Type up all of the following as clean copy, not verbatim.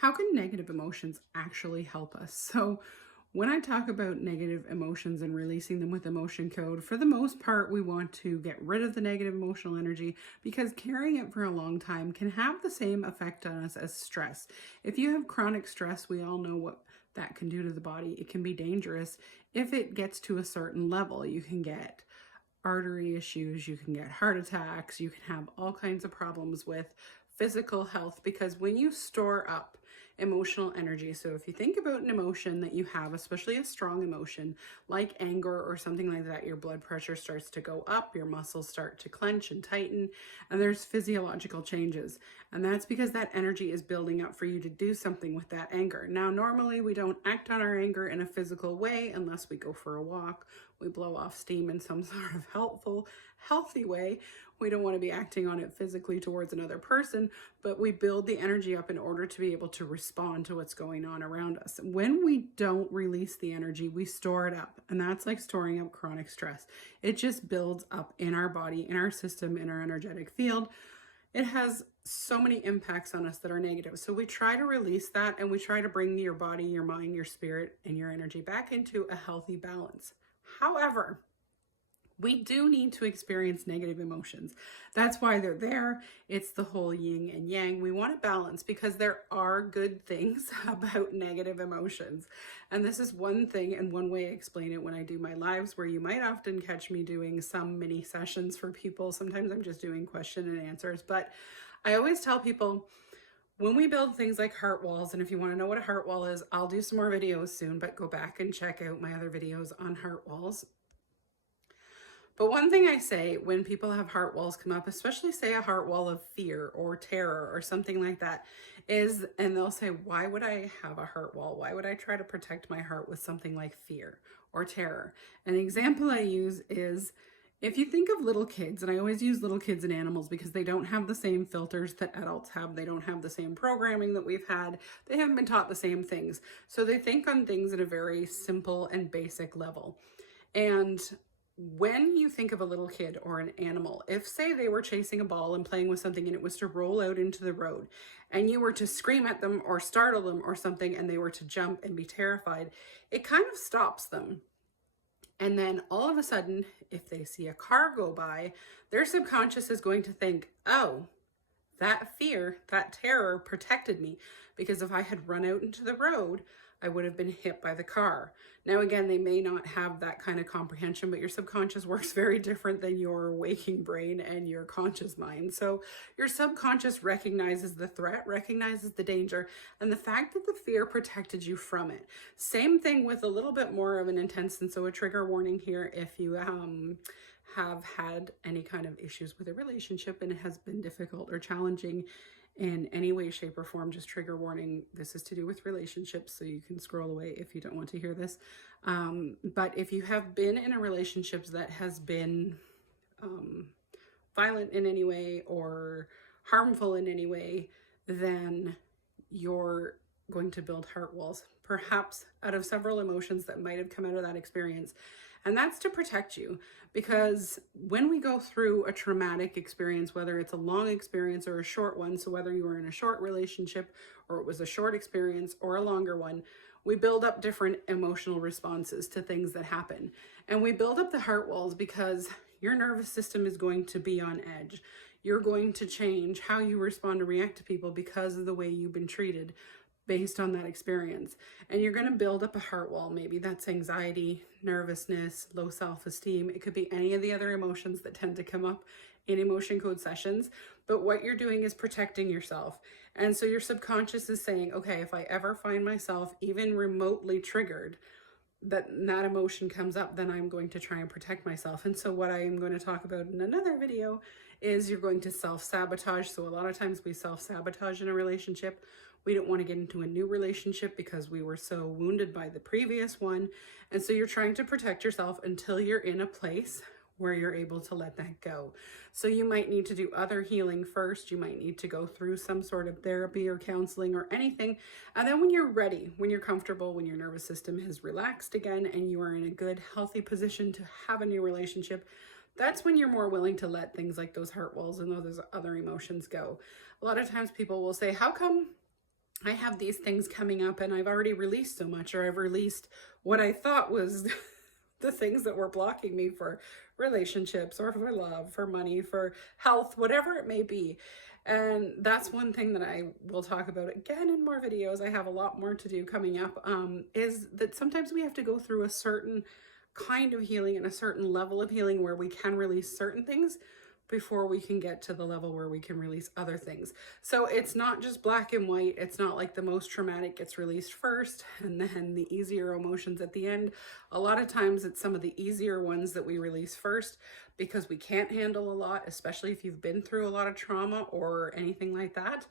How can negative emotions actually help us? So, when I talk about negative emotions and releasing them with emotion code, for the most part, we want to get rid of the negative emotional energy because carrying it for a long time can have the same effect on us as stress. If you have chronic stress, we all know what that can do to the body. It can be dangerous if it gets to a certain level. You can get artery issues, you can get heart attacks, you can have all kinds of problems with physical health because when you store up emotional energy, so if you think about an emotion that you have, especially a strong emotion like anger or something like that, your blood pressure starts to go up, your muscles start to clench and tighten, and there's physiological changes. And that's because that energy is building up for you to do something with that anger. Now, normally we don't act on our anger in a physical way unless we go for a walk. We blow off steam in some sort of helpful, healthy way. We don't want to be acting on it physically towards another person, but we build the energy up in order to be able to respond to what's going on around us. When we don't release the energy, we store it up, and that's like storing up chronic stress. It just builds up in our body, in our system, in our energetic field. It has so many impacts on us that are negative. So we try to release that, and we try to bring your body, your mind, your spirit, and your energy back into a healthy balance. However, we do need to experience negative emotions. That's why they're there. It's the whole yin and yang. We want to balance because there are good things about negative emotions. And this is one thing and one way I explain it when I do my lives, where you might often catch me doing some mini sessions for people. Sometimes I'm just doing question and answers, but I always tell people, when we build things like heart walls, and if you want to know what a heart wall is, I'll do some more videos soon, but go back and check out my other videos on heart walls. But one thing I say when people have heart walls come up, especially say a heart wall of fear or terror or something like that, is, and they'll say, why would I have a heart wall? Why would I try to protect my heart with something like fear or terror? An example I use is, if you think of little kids, and I always use little kids and animals because they don't have the same filters that adults have. They don't have the same programming that we've had. They haven't been taught the same things. So they think on things at a very simple and basic level. And when you think of a little kid or an animal, if say they were chasing a ball and playing with something and it was to roll out into the road and you were to scream at them or startle them or something and they were to jump and be terrified, it kind of stops them. And then all of a sudden, if they see a car go by, their subconscious is going to think, oh, that fear, that terror protected me, because if I had run out into the road, I would have been hit by the car. Now, again, they may not have that kind of comprehension, but your subconscious works very different than your waking brain and your conscious mind. So your subconscious recognizes the threat, recognizes the danger, and the fact that the fear protected you from it. Same thing with a little bit more of an intense, and so a trigger warning here if you have had any kind of issues with a relationship and it has been difficult or challenging in any way, shape, or form. Just trigger warning, this is to do with relationships, so you can scroll away if you don't want to hear this. But if you have been in a relationship that has been violent in any way or harmful in any way, then you're going to build heart walls, perhaps out of several emotions that might have come out of that experience. And that's to protect you, because when we go through a traumatic experience, whether it's a long experience or a short one, so whether you were in a short relationship or it was a short experience or a longer one, we build up different emotional responses to things that happen. And we build up the heart walls because your nervous system is going to be on edge. You're going to change how you respond and react to people because of the way you've been treated based on that experience. And you're going to build up a heart wall. Maybe that's anxiety, nervousness, low self-esteem. It could be any of the other emotions that tend to come up in emotion code sessions. But what you're doing is protecting yourself. And so your subconscious is saying, okay, if I ever find myself even remotely triggered, that emotion comes up, then I'm going to try and protect myself. And so what I am going to talk about in another video is you're going to self-sabotage. So a lot of times we self-sabotage in a relationship. We don't want to get into a new relationship because we were so wounded by the previous one. And so you're trying to protect yourself until you're in a place where you're able to let that go. So you might need to do other healing first. You might need to go through some sort of therapy or counseling or anything. And then when you're ready, when you're comfortable, when your nervous system has relaxed again and you are in a good, healthy position to have a new relationship, that's when you're more willing to let things like those heart walls and those other emotions go. A lot of times people will say, how come I have these things coming up and I've already released so much, or I've released what I thought was the things that were blocking me for relationships or for love, for money, for health, whatever it may be. And that's one thing that I will talk about again in more videos. I have a lot more to do coming up, is that sometimes we have to go through a certain kind of healing and a certain level of healing where we can release certain things before we can get to the level where we can release other things. So it's not just black and white. It's not like the most traumatic gets released first and then the easier emotions at the end. A lot of times it's some of the easier ones that we release first because we can't handle a lot, especially if you've been through a lot of trauma or anything like that.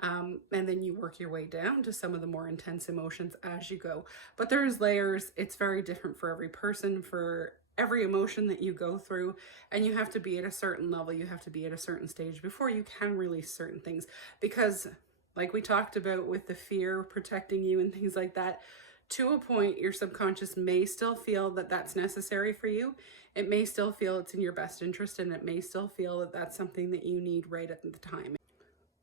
And then you work your way down to some of the more intense emotions as you go. But there's layers. It's very different for every person, for every emotion that you go through, and you have to be at a certain level, you have to be at a certain stage before you can release certain things, because like we talked about with the fear protecting you and things like that, to a point your subconscious may still feel that that's necessary for you. It may still feel it's in your best interest, and it may still feel that that's something that you need right at the time.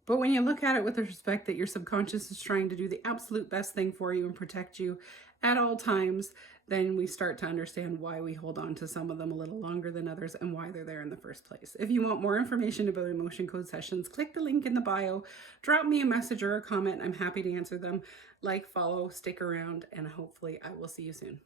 But when you look at it with the respect that your subconscious is trying to do the absolute best thing for you and protect you at all times, then we start to understand why we hold on to some of them a little longer than others and why they're there in the first place. If you want more information about emotion code sessions, click the link in the bio, drop me a message or a comment. I'm happy to answer them. Like, follow, stick around, and hopefully I will see you soon.